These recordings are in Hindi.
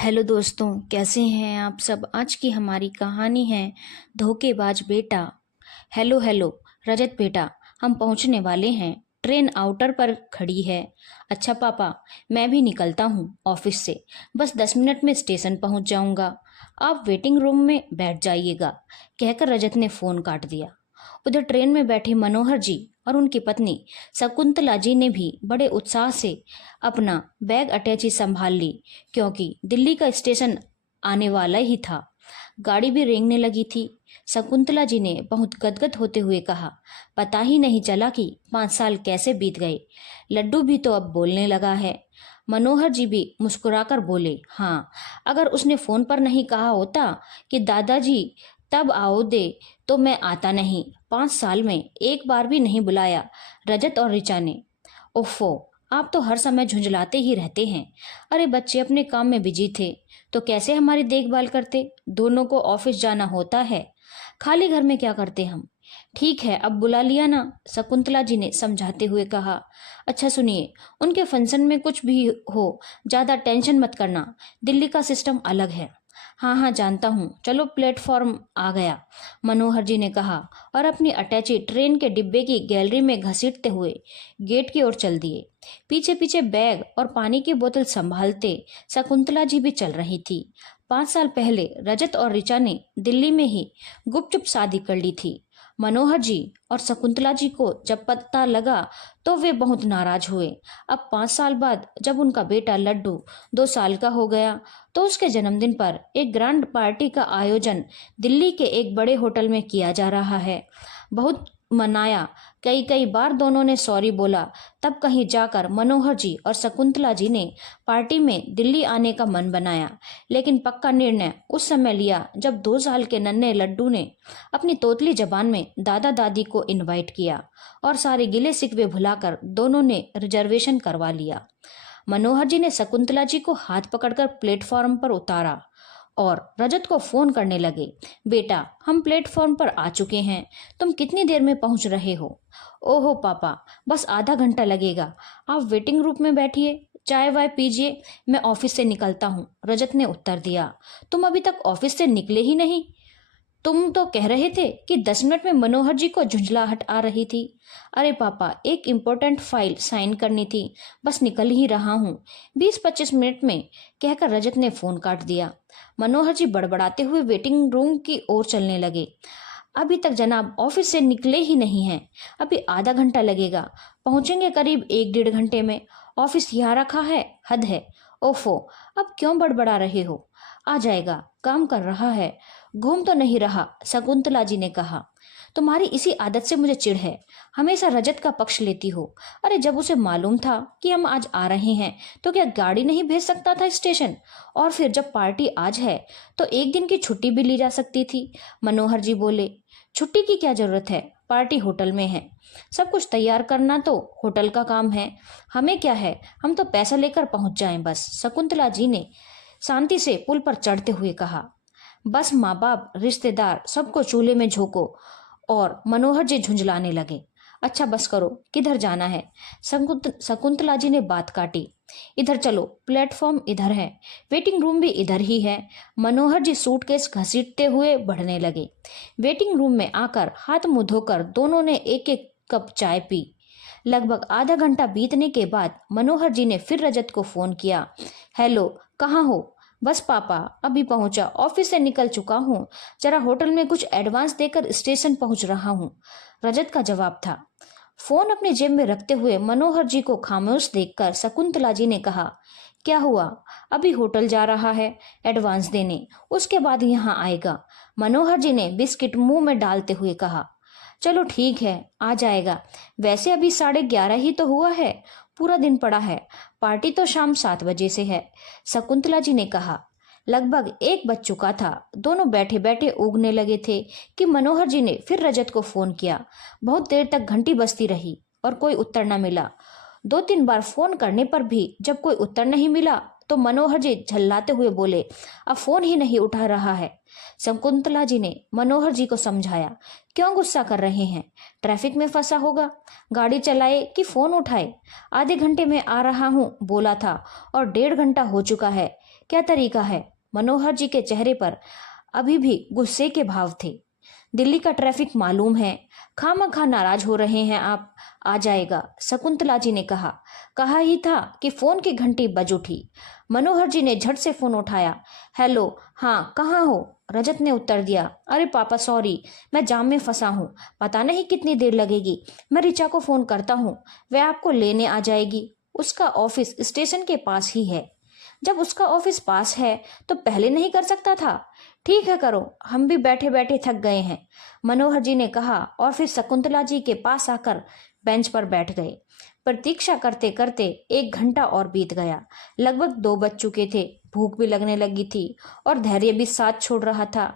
हेलो दोस्तों, कैसे हैं आप सब। आज की हमारी कहानी है धोखेबाज बेटा। हेलो हेलो रजत बेटा, हम पहुंचने वाले हैं। ट्रेन आउटर पर खड़ी है। अच्छा पापा, मैं भी निकलता हूँ ऑफिस से। बस 10 मिनट में स्टेशन पहुंच जाऊंगा। आप वेटिंग रूम में बैठ जाइएगा, कहकर रजत ने फोन काट दिया। उधर ट्रेन में बैठे मनोहर जी और उनकी पत्नी शकुंतला जी ने भी बड़े उत्साह से अपना बैग अटैची संभाल ली, क्योंकि दिल्ली का स्टेशन आने वाला ही था। गाड़ी भी रेंगने लगी थी। शकुंतला जी ने बहुत गदगद होते हुए कहा, पता ही नहीं चला कि 5 साल कैसे बीत गए। लड्डू भी तो अब बोलने लगा है। मनोहर जी भी मुस्कुराकर बोले, हाँ, अगर उसने फोन पर नहीं कहा होता कि दादाजी तब आओ दे, तो मैं आता नहीं। 5 साल में एक बार भी नहीं बुलाया रजत और ऋचा ने। ओफो, आप तो हर समय झुंझलाते ही रहते हैं। अरे बच्चे अपने काम में बिजी थे तो कैसे हमारी देखभाल करते। दोनों को ऑफिस जाना होता है, खाली घर में क्या करते हम। ठीक है, अब बुला लिया ना, शकुंतला जी ने समझाते हुए कहा। अच्छा सुनिए, उनके फंक्शन में कुछ भी हो, ज्यादा टेंशन मत करना। दिल्ली का सिस्टम अलग है। हाँ हाँ जानता हूँ, चलो प्लेटफॉर्म आ गया, मनोहर जी ने कहा और अपनी अटैची ट्रेन के डिब्बे की गैलरी में घसीटते हुए गेट की ओर चल दिए। पीछे पीछे बैग और पानी की बोतल संभालते शकुंतला जी भी चल रही थी। 5 साल पहले रजत और ऋचा ने दिल्ली में ही गुपचुप शादी कर ली थी। मनोहर जी और शकुंतला जी को जब पता लगा तो वे बहुत नाराज हुए। अब 5 साल बाद जब उनका बेटा लड्डू 2 साल का हो गया तो उसके जन्मदिन पर एक ग्रैंड पार्टी का आयोजन दिल्ली के एक बड़े होटल में किया जा रहा है। बहुत मनाया, कई कई बार दोनों ने सॉरी बोला। तब कहीं जाकर मनोहर जी और शकुंतला जी ने पार्टी में दिल्ली आने का मन बनाया, लेकिन पक्का निर्णय उस समय लिया जब 2 साल के नन्हे लड्डू ने अपनी तोतली जबान में दादा दादी को इनवाइट किया और सारे गिले शिकवे भुलाकर दोनों ने रिजर्वेशन करवा लिया। मनोहर जी ने शकुंतला जी को हाथ पकड़कर प्लेटफॉर्म पर उतारा और रजत को फोन करने लगे। बेटा, हम प्लेटफॉर्म पर आ चुके हैं, तुम कितनी देर में पहुंच रहे हो। ओहो पापा, बस आधा घंटा लगेगा। आप वेटिंग रूम में बैठिए, चाय वाय पीजिए, मैं ऑफिस से निकलता हूँ, रजत ने उत्तर दिया। तुम अभी तक ऑफिस से निकले ही नहीं। तुम तो कह रहे थे कि 10 मिनट में मनोहर जी को झुंझलाहट आ रही थी। अरे पापा, एक इम्पोर्टेंट फाइल साइन करनी थी, बस निकल ही रहा हूँ, 20-25 मिनट में, कहकर रजत ने फोन काट दिया। मनोहर जी बड़बड़ाते हुए वेटिंग रूम की ओर चलने लगे। अभी तक जनाब ऑफिस से निकले ही नहीं हैं, अभी आधा घंटा लगेगा, पहुंचेंगे करीब 1-1.5 घंटे में। ऑफिस यहाँ रखा है, हद है। ओफो, अब क्यों बड़बड़ा रहे हो, आ जाएगा, काम कर रहा है, घूम तो नहीं रहा, शकुंतला जी ने कहा। तुम्हारी इसी आदत से मुझे चिढ़ है, हमेशा रजत का पक्ष लेती हो। अरे जब उसे मालूम था कि हम आज आ रहे हैं तो क्या गाड़ी नहीं भेज सकता था स्टेशन। और फिर जब पार्टी आज है तो एक दिन की छुट्टी भी ली जा सकती थी। मनोहर जी बोले, छुट्टी की क्या जरूरत है, पार्टी होटल में है, सब कुछ तैयार करना तो होटल का काम है, हमें क्या है, हम तो पैसा लेकर पहुंच जाएं बस, शकुंतला जी ने शांति से पुल पर चढ़ते हुए कहा। बस माँ बाप रिश्तेदार सबको चूल्हे में झोंको। और मनोहर जी झुंझलाने लगे। अच्छा बस करो, किधर जाना है, शकुंतला जी ने बात काटी। इधर चलो, प्लेटफॉर्म इधर है, वेटिंग रूम भी इधर ही है। मनोहर जी सूटकेस घसीटते हुए बढ़ने लगे। वेटिंग रूम में आकर हाथ मुंह धोकर दोनों ने एक एक कप चाय पी। लगभग आधा घंटा बीतने के बाद मनोहर जी ने फिर रजत को फोन किया। हेलो, कहाँ हो। बस पापा, अभी पहुंचा, ऑफिस से निकल चुका हूँ, जरा होटल में कुछ एडवांस देकर स्टेशन पहुंच रहा हूँ, रजत का जवाब था। फोन अपने जेब में रखते हुए मनोहर जी को खामोश देखकर शकुंतला जी ने कहा, क्या हुआ। अभी होटल जा रहा है एडवांस देने, उसके बाद यहाँ आएगा, मनोहर जी ने बिस्किट मुंह में डालते हुए कहा। चलो ठीक है, आ जाएगा, वैसे अभी 11:30 ही तो हुआ है, पूरा दिन पड़ा है, पार्टी तो शाम 7 बजे से है, शकुंतला जी ने कहा। लगभग 1 बज चुका था। दोनों बैठे बैठे ऊगने लगे थे कि मनोहर जी ने फिर रजत को फोन किया। बहुत देर तक घंटी बजती रही और कोई उत्तर न मिला। 2-3 बार फोन करने पर भी जब कोई उत्तर नहीं मिला तो मनोहर जी झल्लाते हुए बोले, अब फोन ही नहीं उठा रहा है। शकुंतला जी ने मनोहर जी को समझाया, क्यों गुस्सा कर रहे हैं, ट्रैफिक में फंसा होगा, गाड़ी चलाए कि फोन उठाए। आधे घंटे में आ रहा हूँ बोला था और 1.5 घंटा हो चुका है, क्या तरीका है? मनोहर जी के चेहरे पर अभी भी गुस्से के भाव थे। दिल्ली का ट्रैफिक मालूम है, खामखा नाराज हो रहे हैं आप। आ जाएगा, शकुंतला जी ने कहा ही था कि फोन की घंटी बज उठी। मनोहर जी ने झट से फोन उठाया। हेलो, हाँ कहाँ हो? रजत ने उत्तर दिया। अरे पापा सॉरी, मैं जाम में फंसा हूँ, पता नहीं कितनी देर लगेगी। मैं रिचा को फोन करता हूँ, वह आपको लेने आ जाएगी। उसका ऑफिस स्टेशन के पास ही है। जब उसका ऑफिस पास है तो पहले नहीं कर सकता था? ठीक है करो, हम भी बैठे बैठे थक गए हैं, मनोहर जी ने कहा और फिर शकुंतला जी के पास आकर बेंच पर बैठ गए। प्रतीक्षा करते करते 1 घंटा और बीत गया। लगभग 2 बज चुके थे। भूख भी लगने लगी थी और धैर्य भी साथ छोड़ रहा था।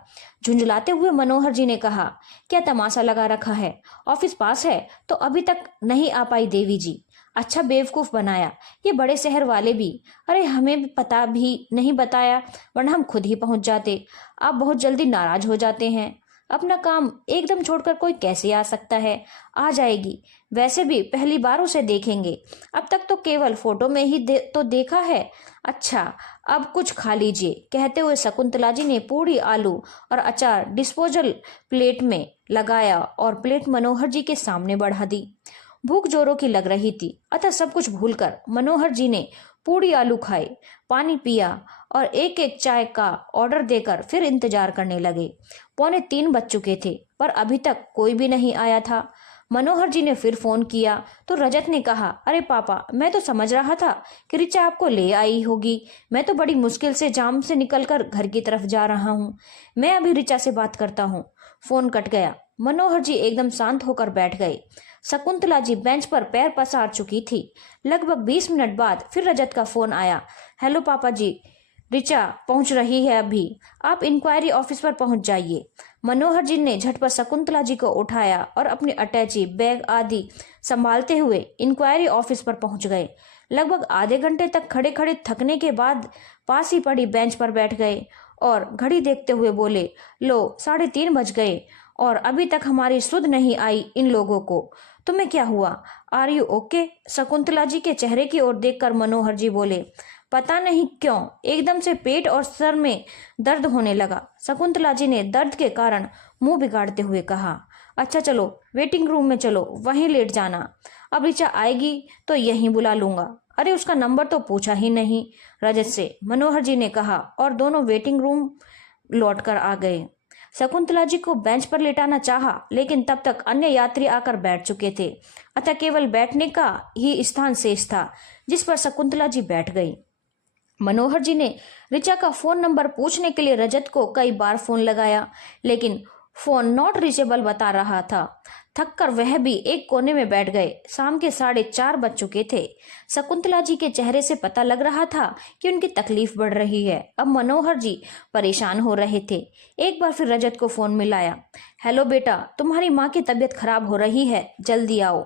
झुंझलाते हुए मनोहर जी ने कहा, क्या तमाशा लगा रखा है? ऑफिस पास है तो अभी तक नहीं आ पाई देवी जी। अच्छा बेवकूफ बनाया ये बड़े शहर वाले भी। अरे हमें भी पता भी नहीं बताया, वरना हम खुद ही पहुंच जाते। आप बहुत जल्दी नाराज हो जाते हैं। अपना काम एकदम छोड़कर कोई कैसे आ सकता है? आ जाएगी। वैसे भी पहली बार उसे देखेंगे, अब तक तो केवल फोटो में ही तो देखा है। अच्छा, अब कुछ खा लीजिए, कहते हुए शकुंतला जी ने पूड़ी, आलू और अचार डिस्पोजल प्लेट में लगाया और प्लेट मनोहर जी के सामने बढ़ा दी। भूख जोरों की लग रही थी, अतः सब कुछ भूलकर मनोहर जी ने पूड़ी आलू खाए, पानी पिया और एक एक चाय का ऑर्डर देकर फिर इंतजार करने लगे। 2:45 बज चुके थे पर अभी तक कोई भी नहीं आया था। मनोहर जी ने फिर फोन किया तो रजत ने कहा, अरे पापा, मैं तो समझ रहा था कि रिचा आपको ले आई होगी। मैं तो बड़ी मुश्किल से जाम से निकलकर घर की तरफ जा रहा हूँ। मैं अभी रिचा से बात करता हूँ। फोन कट गया। मनोहर जी एकदम शांत होकर बैठ गए। शकुंतला जी बेंच पर पैर पसार चुकी थी। लगभग 20 मिनट बाद फिर रजत का फोन आया। हेलो पापा जी, रिचा पहुंच रही है अभी, आप इंक्वायरी ऑफिस पर पहुंच जाइए। मनोहर जी ने झटपट शकुंतला जी को उठाया और अपनी अटैची, बैग आदि संभालते हुए इंक्वायरी ऑफिस पर पहुंच गए। लगभग आधे घंटे तक खड़े खड़े थकने के बाद पास ही पड़ी बेंच पर बैठ गए और घड़ी देखते हुए बोले, लो 3:30 बज गए और अभी तक हमारी सुध नहीं आई इन लोगों को। तुम्हें क्या हुआ? Are you okay? Shakuntala ji के चेहरे की ओर देखकर मनोहर जी बोले। पता नहीं क्यों एकदम से पेट और सर में दर्द होने लगा। शकुंतला जी ने दर्द के कारण मुंह बिगाड़ते हुए कहा, अच्छा चलो वेटिंग रूम में चलो, वहीं लेट जाना। अब रिचा आएगी तो यहीं बुला लूंगा। अरे उसका नंबर तो पूछा ही नहीं, रजत से मनोहर जी ने कहा और दोनों वेटिंग रूम लौटकर आ गए। शकुंतला जी को बेंच पर लेटाना चाहा, लेकिन तब तक अन्य यात्री आकर बैठ चुके थे, अतः केवल बैठने का ही स्थान शेष था जिस पर शकुंतला जी बैठ गई। मनोहर जी ने रिचा का फोन नंबर पूछने के लिए रजत को कई बार फोन लगाया, लेकिन फोन नॉट रीचेबल बता रहा था। थककर वह भी एक कोने में बैठ गए। शाम के 4:30 बज चुके थे। शकुंतला जी के चेहरे से पता लग रहा था कि उनकी तकलीफ बढ़ रही है। अब मनोहर जी परेशान हो रहे थे। एक बार फिर रजत को फोन मिलाया। हेलो बेटा, तुम्हारी माँ की तबीयत खराब हो रही है, जल्दी आओ।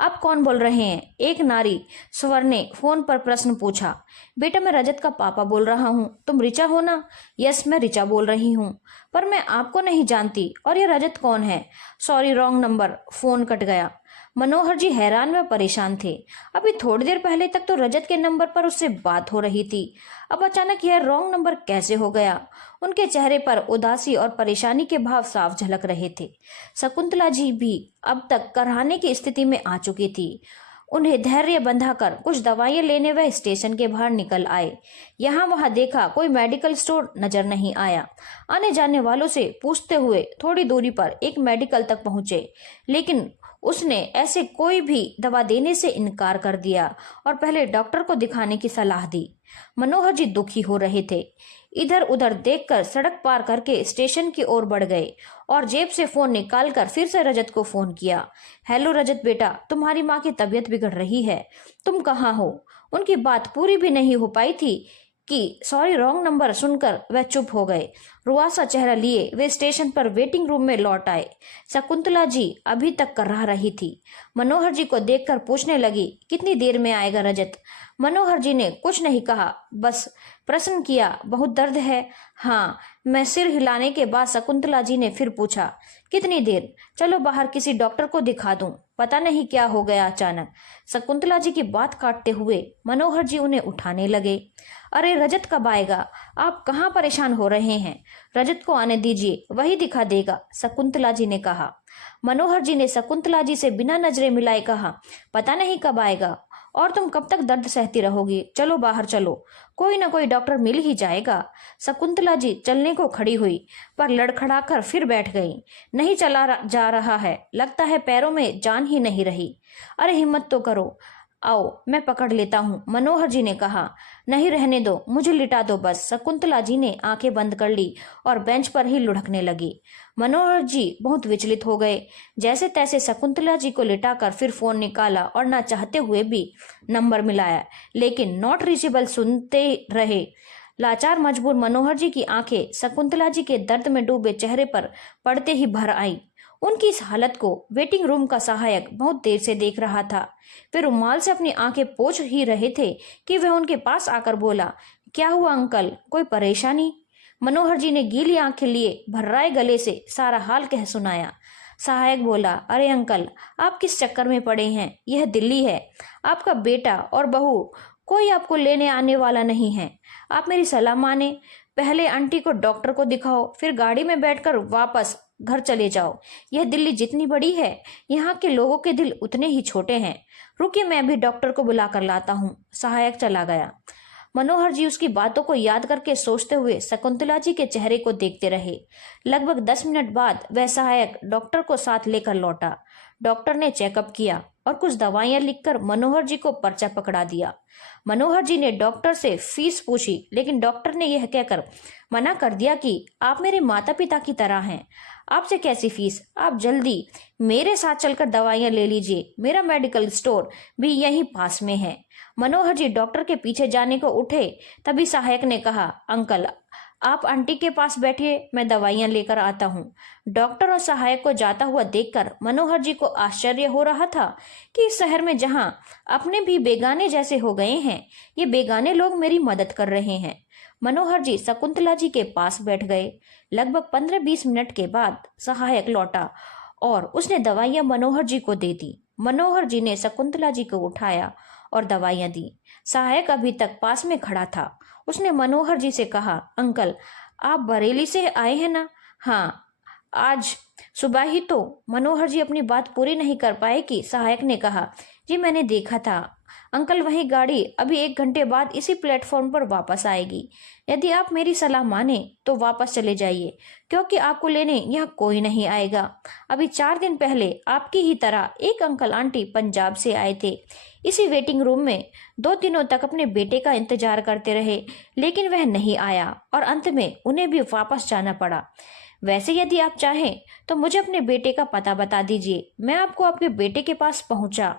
आप कौन बोल रहे हैं? एक नारी स्वर ने फोन पर प्रश्न पूछा। बेटा, मैं रजत का पापा बोल रहा हूँ, तुम रिचा हो ना? यस, मैं रिचा बोल रही हूँ, पर मैं आपको नहीं जानती। और ये रजत कौन है? Sorry, wrong number. Phone cut गया। मनोहर जी हैरान व परेशान थे। अभी थोड़ी देर पहले तक तो रजत के नंबर पर उससे बात हो रही थी, अब अचानक यह रॉन्ग नंबर कैसे हो गया? उनके चेहरे पर उदासी और परेशानी के भाव साफ झलक रहे थे। शकुंतला जी भी अब तक कराहने की स्थिति में आ चुकी थी। उन्हें धैर्य बंधाकर कुछ दवाइयां लेने वह स्टेशन के बाहर निकल आए। यहाँ वहां देखा, कोई मेडिकल स्टोर नजर नहीं आया। आने जाने वालों से पूछते हुए थोड़ी दूरी पर एक मेडिकल तक पहुंचे, लेकिन उसने ऐसे कोई भी दवा देने से इनकार कर दिया और पहले डॉक्टर को दिखाने की सलाह दी। मनोहर जी दुखी हो रहे थे। इधर उधर देखकर सड़क पार करके स्टेशन की ओर बढ़ गए और जेब से फोन निकालकर फिर से रजत को फोन किया। हेलो रजत बेटा, तुम्हारी माँ की तबीयत बिगड़ रही है, तुम कहाँ हो? उनकी बात पूरी भी नहीं हो पाई थी कि सॉरी रॉन्ग नंबर सुनकर वह चुप हो गए। रुआसा चेहरा लिए वे स्टेशन पर वेटिंग रूम में लौट आए। शकुंतला जी अभी तक कराह रही थी। मनोहर जी को देखकर पूछने लगी, कितनी देर में आएगा रजत? मनोहर जी ने कुछ नहीं कहा, बस प्रश्न किया, बहुत दर्द है? हाँ। मैं सिर हिलाने के बाद शकुंतला जी ने फिर पूछा, कितनी देर? चलो बाहर किसी डॉक्टर को दिखा दूं। पता नहीं क्या हो गया अचानक। शकुंतला जी की बात काटते हुए मनोहर जी उन्हें उठाने लगे। अरे रजत कब आएगा? आप कहाँ परेशान हो रहे हैं? रजत को आने दीजिए, वही दिखा देगा, शकुंतला जी ने कहा। मनोहर जी ने शकुंतला जी से बिना नजरें मिलाए कहा, पता नहीं कब आएगा, और तुम कब तक दर्द सहती रहोगी? चलो बाहर चलो, कोई ना कोई डॉक्टर मिल ही जाएगा। शकुंतला जी चलने को खड़ी हुई, पर लड़खड़ाकर फिर बैठ गई। नहीं जा रहा है, लगता है पैरों में जान ही नहीं रही। अरे हिम्मत तो करो, आओ मैं पकड़ लेता हूँ, मनोहर जी ने कहा। नहीं रहने दो, मुझे लिटा दो बस। शकुंतला जी ने आंखें बंद कर ली और बेंच पर ही लुढ़कने लगी। मनोहर जी बहुत विचलित हो गए। जैसे तैसे शकुंतला जी को लिटाकर फिर फोन निकाला और ना चाहते हुए भी नंबर मिलाया, लेकिन नॉट रीचेबल सुनते रहे। लाचार मजबूर मनोहर जी की आंखें शकुंतला जी के दर्द में डूबे चेहरे पर पड़ते ही भर आई। उनकी इस हालत को वेटिंग रूम का सहायक बहुत देर से देख रहा था। वे रुमाल से अपनी आंखें पोंछ ही रहे थे कि वह उनके पास आकर बोला, क्या हुआ अंकल, कोई परेशानी? मनोहर जी ने गीली आंखें लिए भर्राए गले से सारा हाल कह सुनाया। सहायक बोला, अरे अंकल, आप किस चक्कर में पड़े हैं? यह दिल्ली है, आपका बेटा और बहू, कोई आपको लेने आने वाला नहीं है। आप मेरी सलाह माने, पहले आंटी को डॉक्टर को दिखाओ, फिर गाड़ी में बैठकर वापस घर चले जाओ। यह दिल्ली जितनी बड़ी है, यहाँ के लोगों के दिल उतने ही छोटे हैं। रुकिए, मैं भी डॉक्टर को बुला कर लाता हूँ। सहायक चला गया। मनोहर जी उसकी बातों को याद करके सोचते हुए शकुंतला जी के चेहरे को देखते रहे। लगभग 10 मिनट बाद वह सहायक डॉक्टर को साथ लेकर लौटा। डॉक्टर ने चेकअप किया और कुछ दवाइयां लिखकर मनोहर जी को पर्चा पकड़ा दिया। मनोहर जी ने डॉक्टर से फीस पूछी, लेकिन डॉक्टर ने यह कहकर मना कर दिया कि आप मेरे माता पिता की तरह हैं, आपसे कैसी फीस, आप जल्दी मेरे साथ चलकर दवाइयां ले लीजिए, मेरा मेडिकल स्टोर भी यहीं पास में है। मनोहर जी डॉक्टर के पीछे जाने को उठे, तभी सहायक ने कहा, अंकल आप आंटी के पास बैठिए, मैं दवाइयां लेकर आता हूँ। डॉक्टर और सहायक को जाता हुआ देखकर मनोहर जी को आश्चर्य हो रहा था कि इस शहर में जहाँ अपने भी बेगाने जैसे हो गए हैं, ये बेगाने लोग मेरी मदद कर रहे हैं। मनोहर जी शकुंतला जी के पास बैठ गए। लगभग 15-20 मिनट के बाद सहायक लौटा और उसने दवाइयां मनोहर जी को दे दी। मनोहर जी ने शकुंतला जी को उठाया और दवाइयां दी। सहायक अभी तक पास में खड़ा था। उसने मनोहर जी से कहा, अंकल आप बरेली से आए हैं ना? हाँ, आज सुबह ही तो। मनोहर जी अपनी बात पूरी नहीं कर पाए कि सहायक ने कहा, जी मैंने देखा था अंकल, वही गाड़ी अभी 1 घंटे बाद इसी प्लेटफॉर्म पर वापस आएगी। यदि आप मेरी सलाह माने तो वापस चले जाइए, क्योंकि आपको लेने यहाँ कोई नहीं आएगा। अभी 4 दिन पहले आपकी ही तरह एक अंकल आंटी पंजाब से आए थे। इसी वेटिंग रूम में 2 दिनों तक अपने बेटे का इंतजार करते रहे, लेकिन वह नहीं आया और अंत में उन्हें भी वापस जाना पड़ा। वैसे यदि आप चाहें तो मुझे अपने बेटे का पता बता दीजिए, मैं आपको आपके बेटे के पास पहुंचा।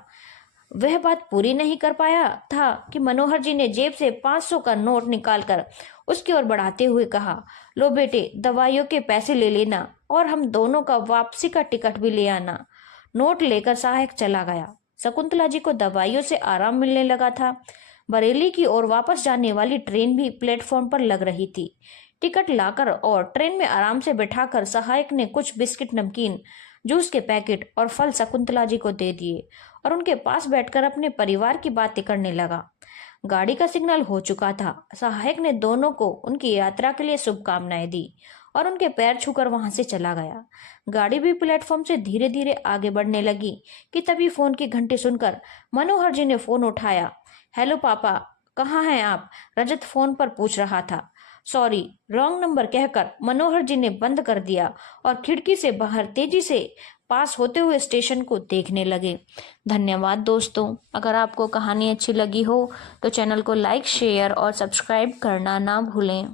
वह बात पूरी नहीं कर पाया था कि मनोहर जी ने जेब से 500 का नोट निकालकर उसकी ओर बढ़ाते हुए कहा, लो बेटे, दवाइयों के पैसे ले लेना और हम दोनों का वापसी का टिकट भी ले आना। नोट लेकर सहायक चला गया। शकुंतला जी को दवाइयों से आराम मिलने लगा था। बरेली की ओर वापस जाने वाली ट्रेन भी प्लेटफॉर्म पर लग रही थी। टिकट लाकर और ट्रेन में आराम से बैठाकर सहायक ने कुछ बिस्किट, नमकीन, जूस के पैकेट और फल शकुंतला जी को दे दिए और उनके पास बैठकर अपने परिवार की बातें करने लगा। गाड़ी का सिग्नल हो चुका था। सहायक ने दोनों को उनकी यात्रा के लिए शुभकामनाएं दी और उनके पैर छूकर वहां से चला गया। गाड़ी भी प्लेटफॉर्म से धीरे धीरे आगे बढ़ने लगी कि तभी फोन की घंटी सुनकर मनोहर जी ने फोन उठाया। हेलो पापा, कहाँ हैं आप? रजत फोन पर पूछ रहा था। सॉरी, रॉन्ग नंबर कहकर मनोहर जी ने बंद कर दिया और खिड़की से बाहर तेजी से पास होते हुए स्टेशन को देखने लगे। धन्यवाद दोस्तों। अगर आपको कहानी अच्छी लगी हो तो चैनल को लाइक, शेयर और सब्सक्राइब करना ना भूलें।